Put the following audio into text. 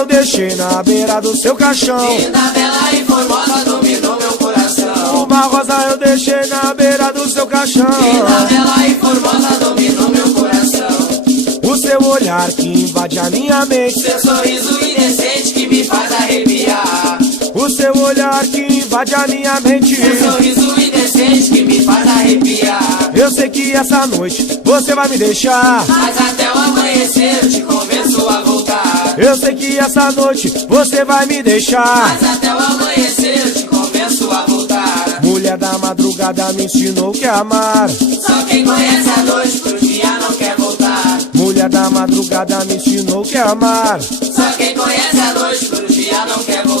eu deixei na beira do seu caixão. Linda, bela e formosa dominou meu coração. Uma rosa eu deixei na beira do seu caixão. Linda, bela e formosa dominou meu coração. O seu olhar que invade a minha mente. Seu sorriso indecente que me faz arrepiar. O seu olhar que invade a minha mente. Seu sorriso indecente que me faz arrepiar. Eu sei que essa noite você vai me deixar, mas até o amanhecer eu te convenço a voltar. Eu sei que essa noite você vai me deixar, mas até o amanhecer eu te convenço a voltar. Mulher da madrugada me ensinou que é amar. Só quem conhece a noite pro dia não quer voltar. Mulher da madrugada me ensinou que é amar. Só quem conhece a noite pro dia não quer voltar.